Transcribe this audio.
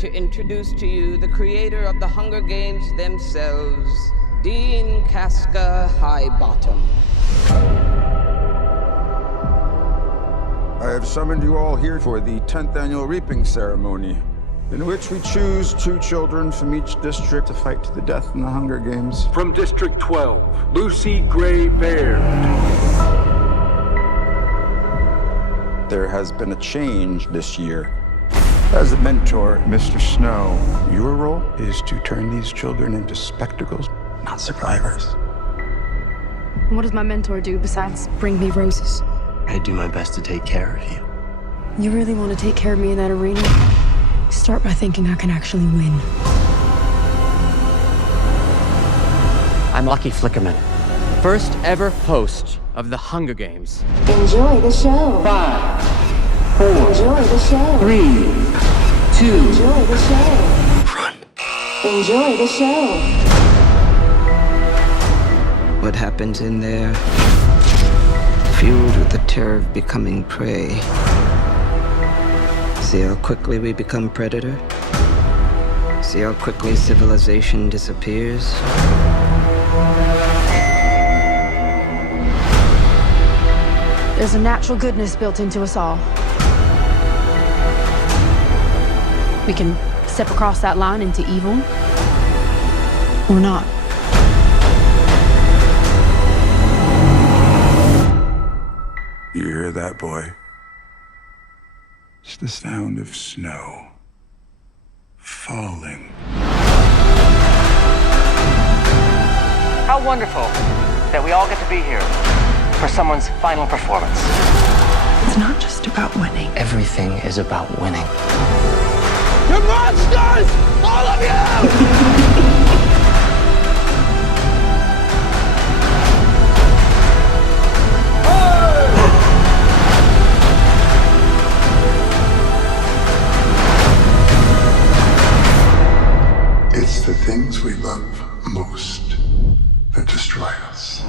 to introduce to you the creator of the Hunger Games themselves, Dean Casca Highbottom. I have summoned you all here for the 10th annual reaping ceremony, in which we choose 2 children from each district to fight to the death in the Hunger Games. From District 12, Lucy Gray Baird. There has been a change this year. As a mentor, Mr. Snow, your role is to turn these children into spectacles, not survivors. What does my mentor do besides bring me roses? I do my best to take care of you. You really want to take care of me in that arena? Start by thinking I can actually win. I'm Lucky Flickerman, first ever host of the Hunger Games. Enjoy the show. 5, 4, Enjoy the show. 3, 2, Enjoy the show. run. Enjoy the show. What happens in there, fueled with the terror of becoming prey. See how quickly we become predator? See how quickly civilization disappears? There's a natural goodness built into us all. We can step across that line into evil, or not. You hear that, boy? It's the sound of snow falling. How wonderful that we all get to be here for someone's final performance. It's not just about winning. Everything is about winning. You're monsters! All of you! It's the things we love most that destroy us.